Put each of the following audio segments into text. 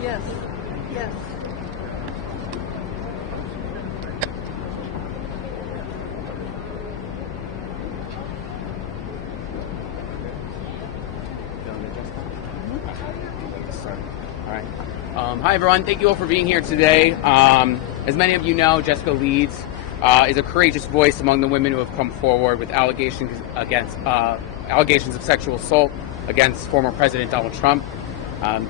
Yes, yes. All right. Hi, everyone. Thank you all for being here today. As many of you know, Jessica Leeds is a courageous voice among the women who have come forward with allegations of sexual assault against former President Donald Trump.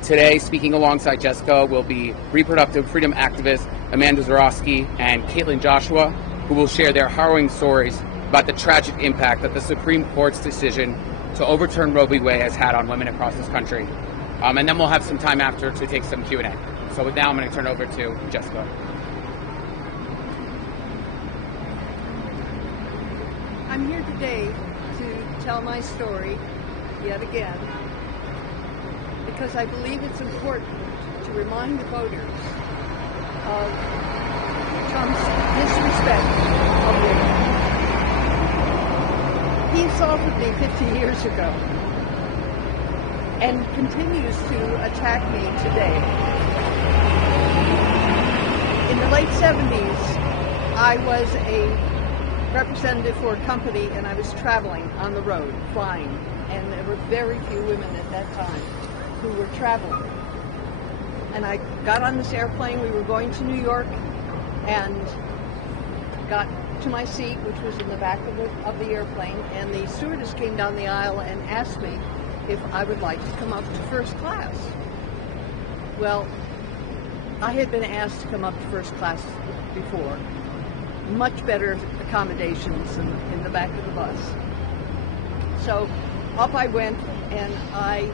Today, speaking alongside Jessica will be reproductive freedom activist Amanda Zeroski and Kaitlin Joshua, who will share their harrowing stories about the tragic impact that the Supreme Court's decision to overturn Roe v. Wade has had on women across this country. And then we'll have some time after to take some Q&A. So with that, I'm going to turn it over to Jessica. I'm here today to tell my story yet again because I believe it's important to remind the voters of Trump's disrespect of women. He assaulted me 50 years ago and continues to attack me today. In the late 70s, I was a representative for a company and I was traveling on the road, flying, and there were very few women at that time who were traveling. And I got on this airplane, we were going to New York, and got to my seat, which was in the back of the airplane, and the stewardess came down the aisle and asked me if I would like to come up to first class. Well, I had been asked to come up to first class before. Much better accommodations in the back of the bus. So up I went, and I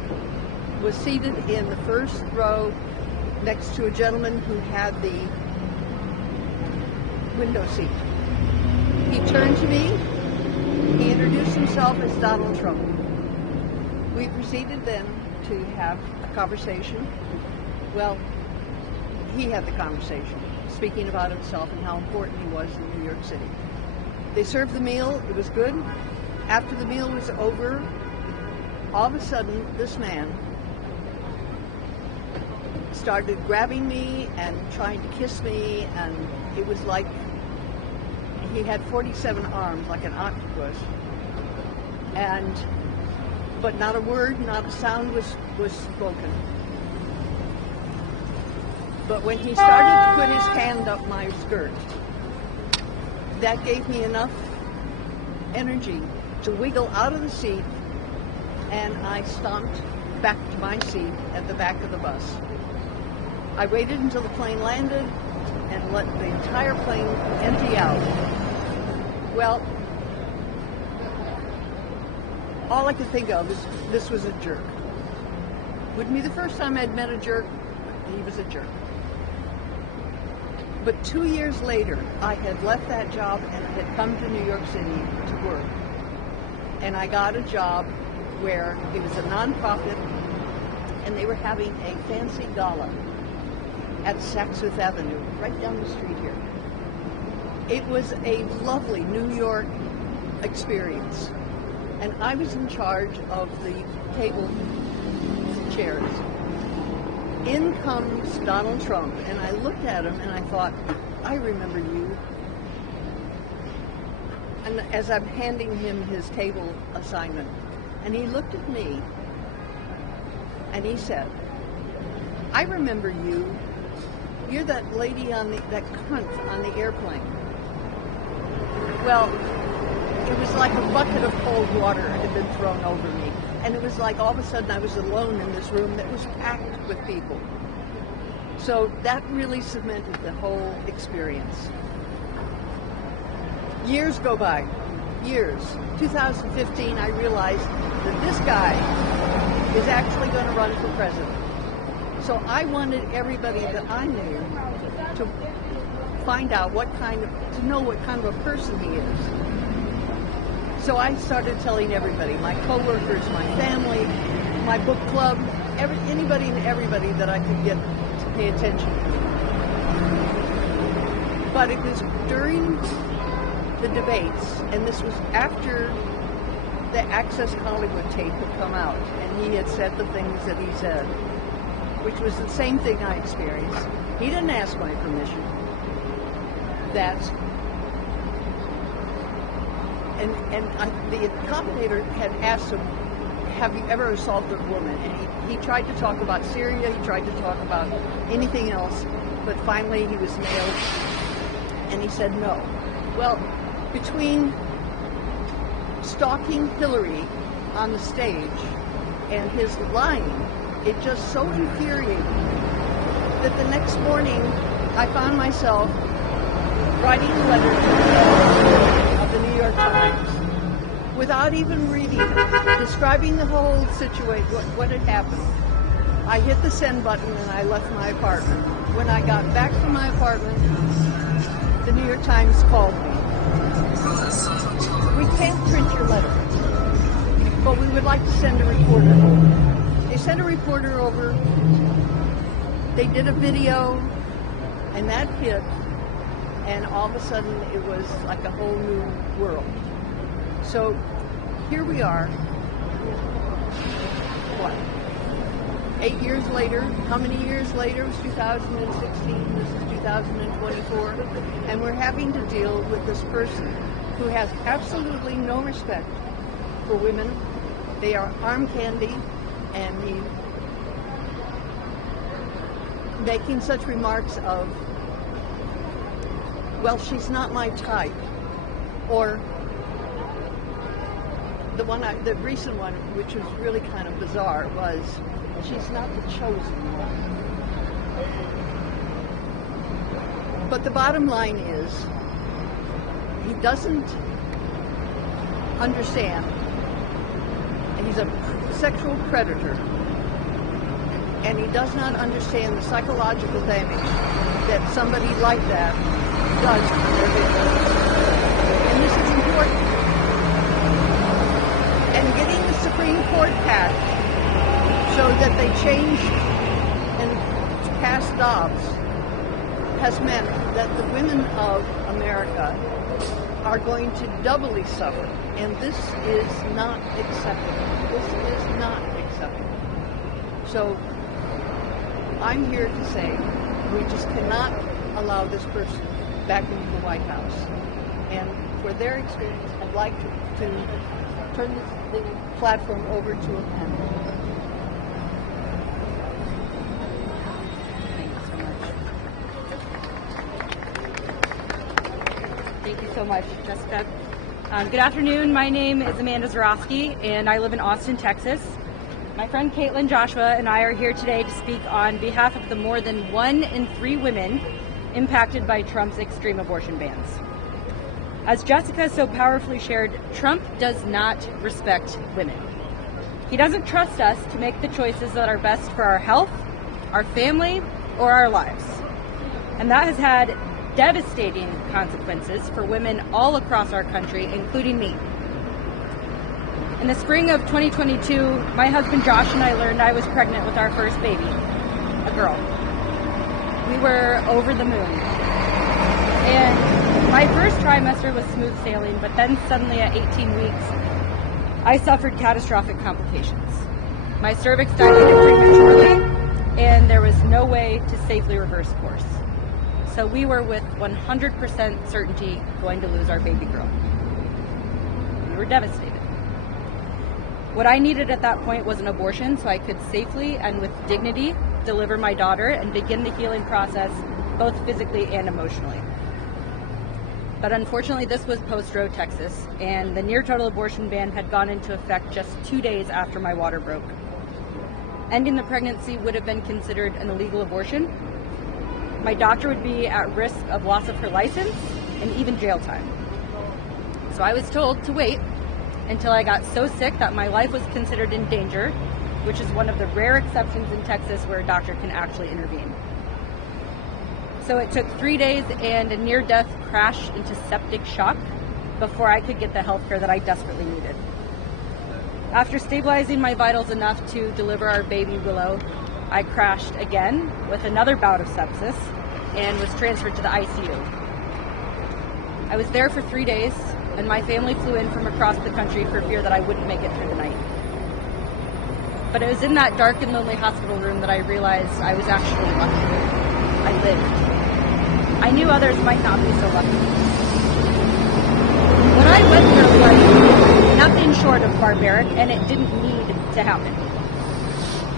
was seated in the first row next to a gentleman who had the window seat. He turned to me, he introduced himself as Donald Trump. We proceeded then to have a conversation. Well, he had the conversation, speaking about himself and how important he was in New York City. They served the meal, it was good. After the meal was over, all of a sudden, this man started grabbing me and trying to kiss me, and it was like he had 47 arms, like an octopus. But not a word, not a sound was spoken. But when he started to put his hand up my skirt, that gave me enough energy to wiggle out of the seat, and I stomped back to my seat at the back of the bus. I waited until the plane landed and let the entire plane empty out. Well, all I could think of is this was a jerk. Wouldn't be the first time I'd met a jerk. He was a jerk. But 2 years later, I had left that job and I had come to New York City to work. And I got a job where it was a nonprofit, and they were having a fancy gala at Saks Fifth Avenue, right down the street here. It was a lovely New York experience. And I was in charge of the table chairs. In comes Donald Trump, and I looked at him and I thought, I remember you. And as I'm handing him his table assignment, and he looked at me and he said, I remember you. You're that lady that cunt on the airplane. Well, it was like a bucket of cold water had been thrown over me. And it was like all of a sudden I was alone in this room that was packed with people. So that really cemented the whole experience. Years go by. Years. 2015, I realized that this guy is actually going to run for president. So I wanted everybody that I knew to find out to know what kind of a person he is. So I started telling everybody, my coworkers, my family, my book club, anybody and everybody that I could get to pay attention to me. But it was during the debates, and this was after the Access Hollywood tape had come out, and he had said the things that he said. which was the same thing I experienced. He didn't ask my permission. The accommodator had asked him, have you ever assaulted a woman? And he tried to talk about Syria, he tried to talk about anything else, but finally he was nailed, and he said no. Well, between stalking Hillary on the stage and his lying, it just so infuriated me that the next morning I found myself writing a letter to the editor of the New York Times without even reading it, describing the whole situation, what had happened. I hit the send button and I left my apartment. When I got back to my apartment, the New York Times called me. We can't print your letter, but we would like to send a reporter over. They sent a reporter over. They did a video, and that hit, and all of a sudden it was like a whole new world. So here we are, what, 8 years later? How many years later? It was 2016, this is 2024, and we're having to deal with this person who has absolutely no respect for women. They are arm candy, and he making such remarks of, well, she's not my type, or the recent one, which was really kind of bizarre, was she's not the chosen one. But the bottom line is, he doesn't understand, and he's a sexual predator, and he does not understand the psychological damage that somebody like that does to their victims. And this is important. And getting the Supreme Court passed so that they changed and passed Dobbs has meant that the women of America are going to doubly suffer. And this is not acceptable. This is not acceptable. So I'm here to say we just cannot allow this person back into the White House. And for their experience, I'd like to turn the platform over to a panel. Thank you so much, Jessica. Good afternoon. My name is Amanda Zeroski, and I live in Austin, Texas. My friend Kaitlin, Joshua, and I are here today to speak on behalf of the more than 1 in 3 women impacted by Trump's extreme abortion bans. As Jessica so powerfully shared, Trump does not respect women. He doesn't trust us to make the choices that are best for our health, our family, or our lives. And that has had devastating consequences for women all across our country, including me. In the spring of 2022, my husband Josh and I learned I was pregnant with our first baby, a girl. We were over the moon. And my first trimester was smooth sailing, but then suddenly at 18 weeks, I suffered catastrophic complications. My cervix dilated prematurely, and there was no way to safely reverse course. So we were with 100% certainty going to lose our baby girl. We were devastated. What I needed at that point was an abortion so I could safely and with dignity deliver my daughter and begin the healing process both physically and emotionally. But unfortunately, this was post-Roe, Texas, and the near-total abortion ban had gone into effect just 2 days after my water broke. Ending the pregnancy would have been considered an illegal abortion. My doctor would be at risk of loss of her license and even jail time. So I was told to wait until I got so sick that my life was considered in danger, which is one of the rare exceptions in Texas where a doctor can actually intervene. So it took 3 days and a near-death crash into septic shock before I could get the health care that I desperately needed. After stabilizing my vitals enough to deliver our baby Willow, I crashed again with another bout of sepsis and was transferred to the ICU. I was there for 3 days, and my family flew in from across the country for fear that I wouldn't make it through the night. But it was in that dark and lonely hospital room that I realized I was actually lucky. I lived. I knew others might not be so lucky. What I went through was nothing short of barbaric, and it didn't need to happen.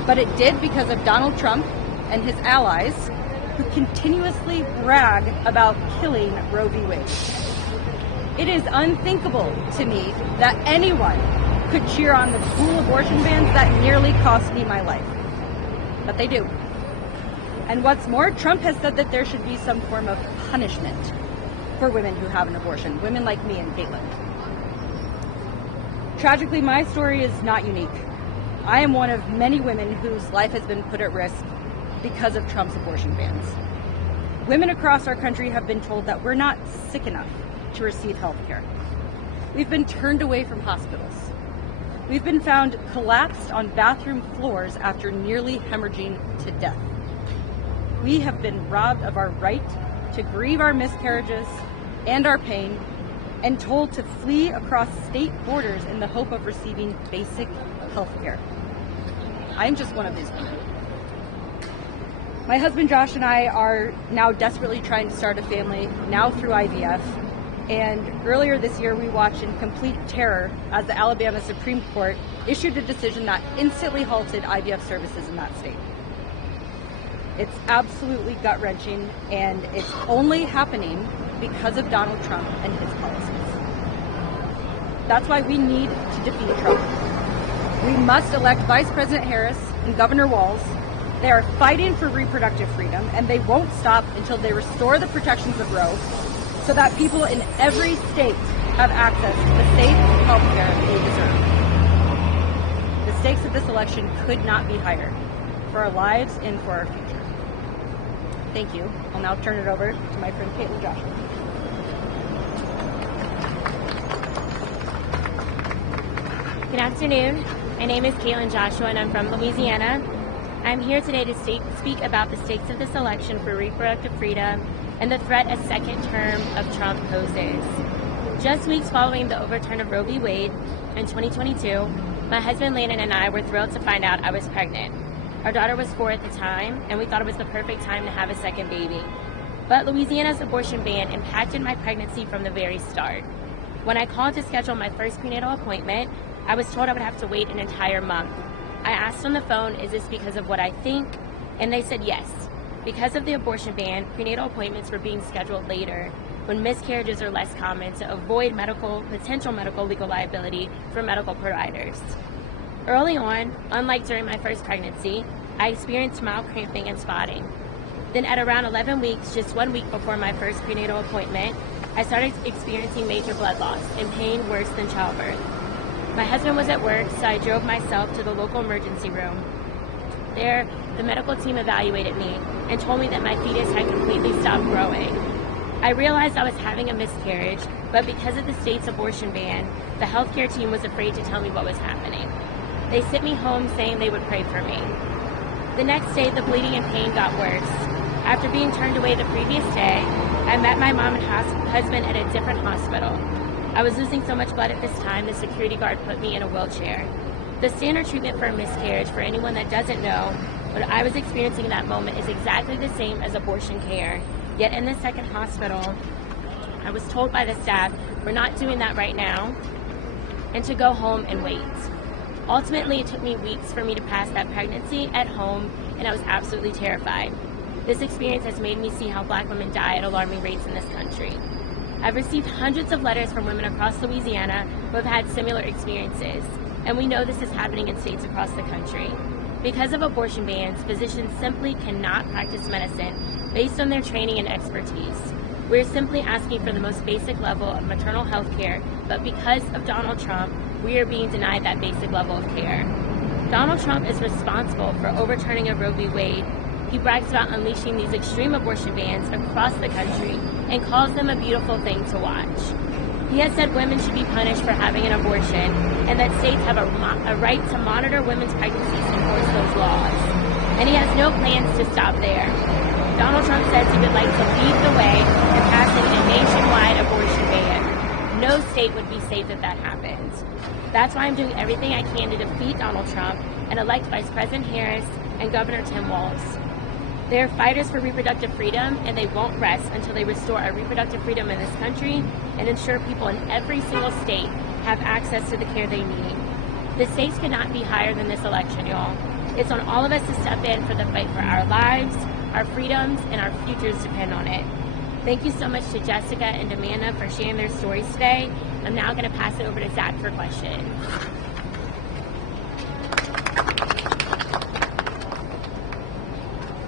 But it did because of Donald Trump and his allies, who continuously brag about killing Roe v. Wade. It is unthinkable to me that anyone could cheer on the school abortion bans that nearly cost me my life. But they do. And what's more, Trump has said that there should be some form of punishment for women who have an abortion, women like me and Kaitlin. Tragically, my story is not unique. I am one of many women whose life has been put at risk because of Trump's abortion bans. Women across our country have been told that we're not sick enough to receive health care. We've been turned away from hospitals. We've been found collapsed on bathroom floors after nearly hemorrhaging to death. We have been robbed of our right to grieve our miscarriages and our pain, and told to flee across state borders in the hope of receiving basic health care. I'm just one of these women. My husband Josh and I are now desperately trying to start a family, now through IVF. And earlier this year, we watched in complete terror as the Alabama Supreme Court issued a decision that instantly halted IVF services in that state. It's absolutely gut-wrenching, and it's only happening because of Donald Trump and his policies. That's why we need to defeat Trump. We must elect Vice President Harris and Governor Walz. They are fighting for reproductive freedom, and they won't stop until they restore the protections of Roe, so that people in every state have access to the safe health care they deserve. The stakes of this election could not be higher for our lives and for our future. Thank you. I'll now turn it over to my friend Kaitlin Joshua. Good afternoon. My name is Kaitlin Joshua, and I'm from Louisiana. I'm here today to speak about the stakes of this election for reproductive freedom and the threat a second term of Trump poses. Just weeks following the overturn of Roe v. Wade in 2022, my husband Landon and I were thrilled to find out I was pregnant. Our daughter was 4 at the time, and we thought it was the perfect time to have a second baby. But Louisiana's abortion ban impacted my pregnancy from the very start. When I called to schedule my first prenatal appointment, I was told I would have to wait an entire month. I asked on the phone, is this because of what I think? And they said yes. Because of the abortion ban, prenatal appointments were being scheduled later, when miscarriages are less common, to avoid potential medical legal liability for medical providers. Early on, unlike during my first pregnancy, I experienced mild cramping and spotting. Then at around 11 weeks, just 1 week before my first prenatal appointment, I started experiencing major blood loss and pain worse than childbirth. My husband was at work, so I drove myself to the local emergency room. There, the medical team evaluated me and told me that my fetus had completely stopped growing. I realized I was having a miscarriage, but because of the state's abortion ban, the healthcare team was afraid to tell me what was happening. They sent me home saying they would pray for me. The next day, the bleeding and pain got worse. After being turned away the previous day, I met my mom and husband at a different hospital. I was losing so much blood at this time, the security guard put me in a wheelchair. The standard treatment for a miscarriage, for anyone that doesn't know, what I was experiencing in that moment is exactly the same as abortion care. Yet in the second hospital, I was told by the staff, we're not doing that right now, and to go home and wait. Ultimately, it took me weeks for me to pass that pregnancy at home, and I was absolutely terrified. This experience has made me see how Black women die at alarming rates in this country. I've received hundreds of letters from women across Louisiana who have had similar experiences, and we know this is happening in states across the country. Because of abortion bans, physicians simply cannot practice medicine based on their training and expertise. We're simply asking for the most basic level of maternal health care, but because of Donald Trump, we are being denied that basic level of care. Donald Trump is responsible for overturning a Roe v. Wade. He brags about unleashing these extreme abortion bans across the country and calls them a beautiful thing to watch. He has said women should be punished for having an abortion and that states have a right to monitor women's pregnancies and enforce those laws. And he has no plans to stop there. Donald Trump says he would like to lead the way in passing a nationwide abortion ban. No state would be safe if that happens. That's why I'm doing everything I can to defeat Donald Trump and elect Vice President Harris and Governor Tim Walz. They are fighters for reproductive freedom, and they won't rest until they restore our reproductive freedom in this country and ensure people in every single state have access to the care they need. The stakes could not be higher than this election, y'all. It's on all of us to step in for the fight for our lives, our freedoms, and our futures depend on it. Thank you so much to Jessica and Amanda for sharing their stories today. I'm now going to pass it over to Zach for questions.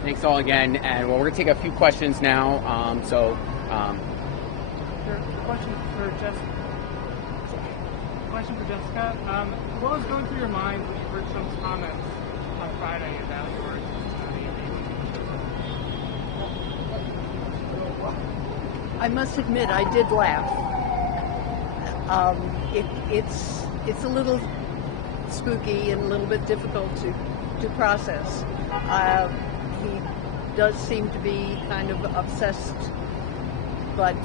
Thanks all again, and well, we're gonna take a few questions now. Question for Jessica. What was going through your mind when you heard Trump's comments on Friday about your I must admit, I did laugh. It's a little spooky and a little bit difficult to process. He does seem to be kind of obsessed, but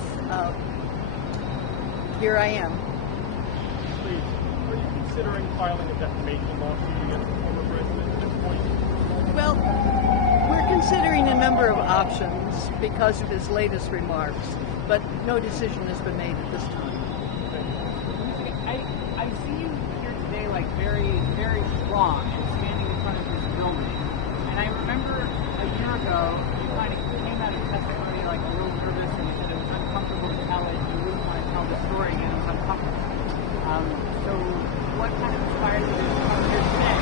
here I am. Please, are you considering filing a defamation lawsuit against the former president at this point? Well, we're considering a number of options because of his latest remarks, but no decision has been made at this time. I see you here today, like very, very strong and standing in front of this building. And I remember a year ago, you kind of came out of testimony like a little nervous, and you said it was uncomfortable to tell it. You wouldn't want to tell the story again. It was uncomfortable. So, what kind of inspired you to come here today?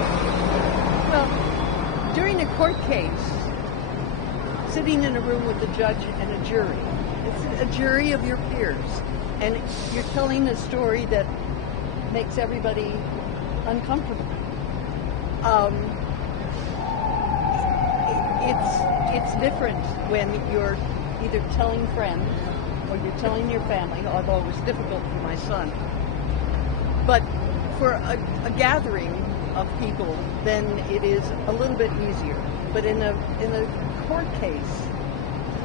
Well, during a court case, sitting in a room with a judge and a jury, it's a jury of your peers, and you're telling a story that makes everybody uncomfortable. It's different when you're either telling friends or you're telling your family, although it was difficult for my son. But for a gathering of people, then it is a little bit easier. But in a court case,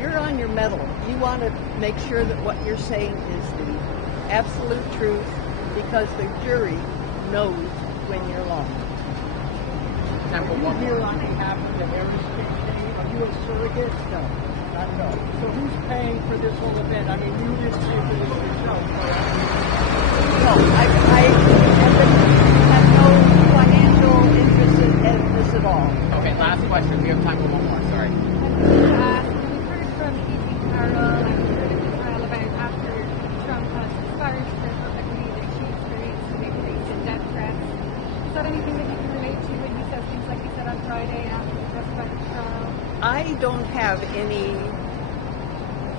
you're on your mettle. You want to make sure that what you're saying is the absolute truth, because the jury knows when you're lying. Time for one Here more. on behalf of the Harris campaign, are you a surrogate? No, not at all. So who's paying for this whole event? I mean, you didn't pay for this yourself, correct? No, I have no financial interest in this at all. Okay, last question. We have time for one more. Sorry. We've heard from E.T. Carroll and we've heard as well about after Trump has fired her publicly that she experienced manipulation, death threats. Is that anything that you can relate to when he says things like he said on Friday after the testified trial? I don't have any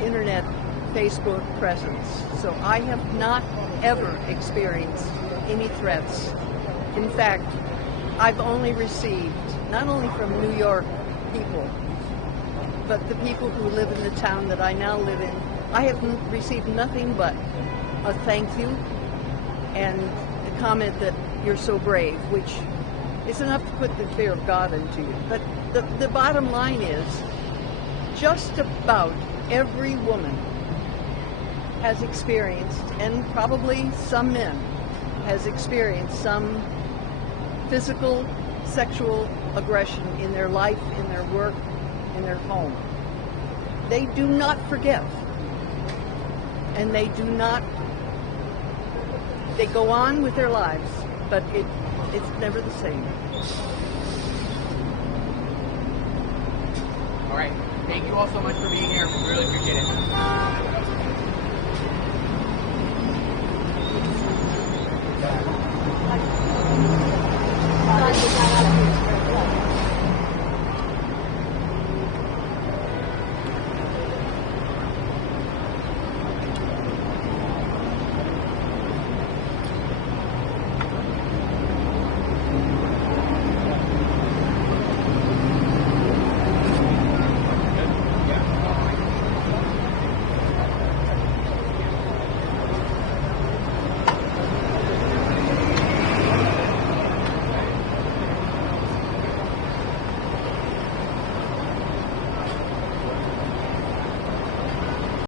internet, Facebook presence, so I have not ever experienced any threats. In fact, I've only received, not only from New York people, but the people who live in the town that I now live in, I have received nothing but a thank you and a comment that you're so brave, which is enough to put the fear of God into you. But the bottom line is, just about every woman has experienced, and probably some men, has experienced some physical, sexual aggression in their life, in their work, in their home. They do not forgive. And they go on with their lives, but it's never the same. All right. Thank you all so much for being here. We really appreciate it.